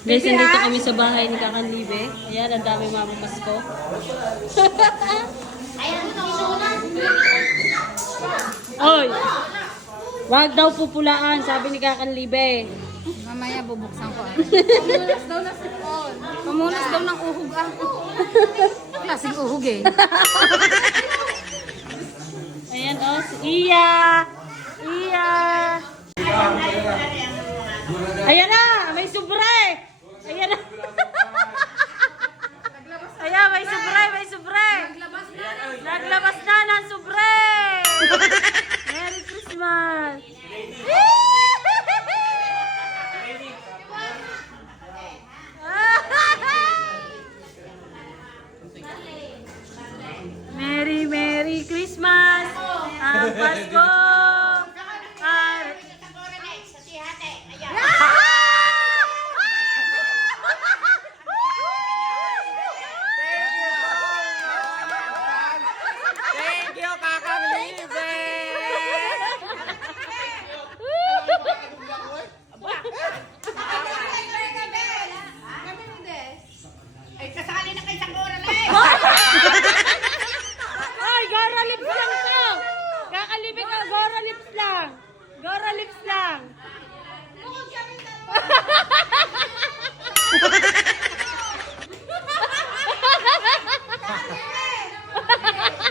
Guys, nandito kami sa bahay ni Kakanlibe. Ayan, ang dami Mama Pasko. Oy! Wag daw pupulaan, sabi ni Kakanlibe. Mamaya bubuksan ko. Pamunas daw na sipon. Pamunas daw ng uhog ah. Kasing uhog eh. Ayan, oh, si Iya! Iya! Ayan na! May sobre! Ayan na! Ayan, may sobre! May sobre! Naglabas na ng sobre! Merry Christmas! Merry, Merry Christmas! Ang Pasko! Thank you, Kakanlibe! Ay, kasali na kay Sakura na eh! Ay, Gora Lips lang to! Kakalibig ka, Gora Lips lang! Gora Lips lang!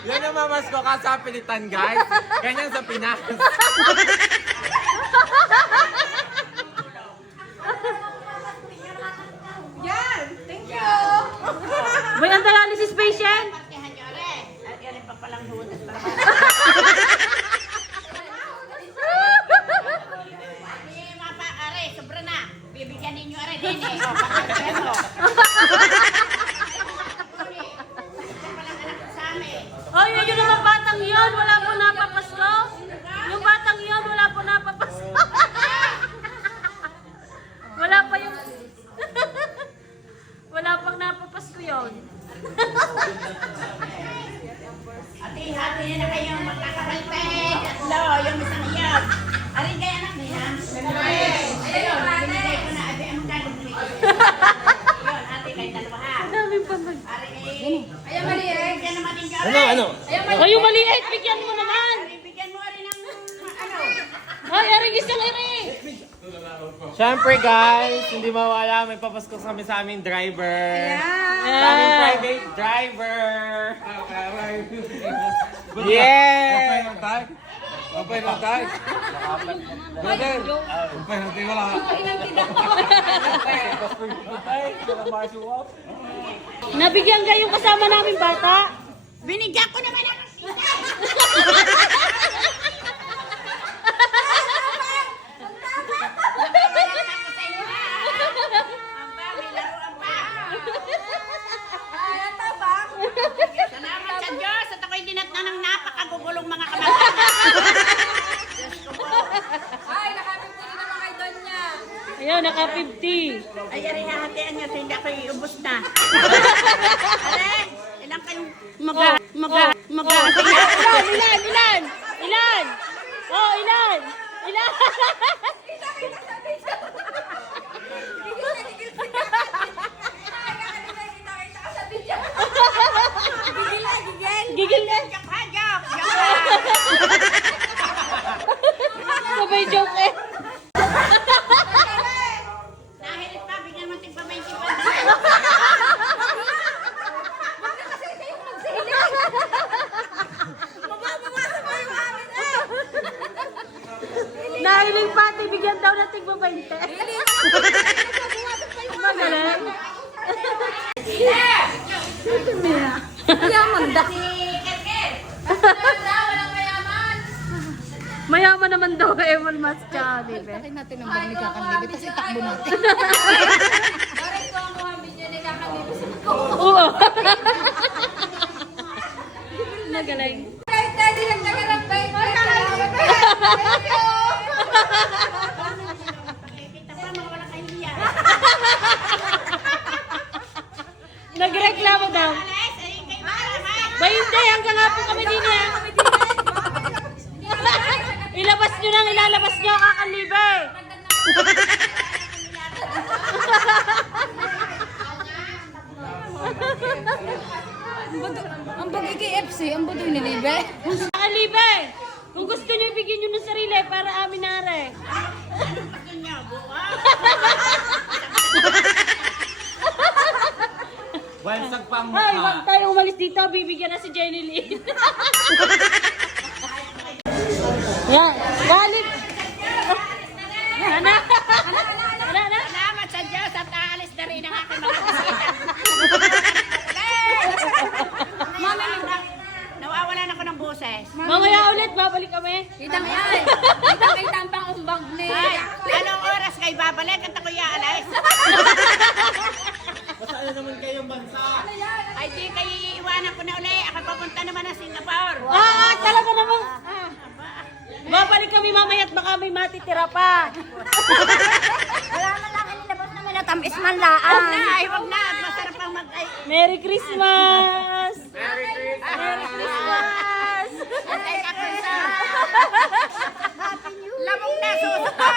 Yan ang mamas ko ka sa pilitan, guys. Ganyan sa Pinas. Yan! Thank you! May ang dialysis patient? Patihan nyo, are. Yan ay papalang hudas para Hindi, mapa, are. Sobra na. Bibigyan ninyo, are. Dini. O, pagkakas. Palang anak ko sa amin. Oh, yun naman batang yun. Wala po napapasko. Yung batang yun, wala po napapasko. Wala pa yung... Wala pang napapasko yun. Hati-hati na kayo magkakapalpeg. Tatlo, yung isang iyon. Arin kaya anak niya. Ayun, binigay ko na. Abi, anong gagawin ko? Yun, hati kayo dalawa ha. Ang daming pamag. Arin, ayaw maliit. Bigyan naman din ka. Ano? Oh, yung maliit, bigyan mo naman. Arin, bigyan mo rin ng ano. Ay, aring isang iri. Siyempre, guys, hindi mawala. May papasko kami sa aming driver. Sa aming private driver. Yeah! Kapay lang tayo. Brother. Kapay lang tayo wala. Nabigyan kayo kasama namin bata. Binigyan ko naman ang Salamat sa Diyos at ako'y dinatnan ng napakagugulong mga kabataan. Ay, nakapipili na mga idol niya. Ayun, naka 50. Ay, ari hahatian niyo so hindi ako iubos na. Are, ilang kayong Ilan? Ilan? Oh, ilan? Ilan? Gigil na. Joke ha, joke! Sabay joke eh. Nahilit pa, bigyan mo tig pa-20 pa. Nahiling pati, bigyan daw na tigba 20. Magaling. Yaman da. Mayaman naman daw Ewan Mas tsaka, di ba? Takin natin ang bag ni Kakanlibe, tapos itakbo natin. Oo. Magaling. Daddy lang nagarang bike. Kita pa, mga wala kayong hiya. Nagreklamo daw. Alas, ayun kayo makalaman. 20 hanggang nga po kami din eh. Ilabas nyo nang ilalabas nyo, Kakanlibe. kasi, ang buto ni Libe. Kakalibe! Kung gusto niyo, bigyan niyo ng sarili para amin na rin. Balsag pa ang Hoy, wag mukha. tayo umalis dito. Bibigyan na si Jenny Lynn. Yan. Galit. Ana. Ana. Salamat sa Diyos at aalis na rin ang aking mga bisita. Mami, nawawalan ako ng boses. Mamaya ulit, babalik kami. Kitang yan. Kitang kay tampang umbang ni. Ay, anong oras kayo babalik at ako'y aalis? Masaya naman kayong bansa. Ay, di kayo iiwanan ko na uli. Ako papunta naman ng Singapore. Talaga naman. Babalik kami mamaya at baka may matitira pa. Wala man lang inilabas namin na tamis man Wag laan. na, ay wag na. At masarap ang Merry Christmas! Merry Christmas! At ay kakunsa. Lamok na susuka.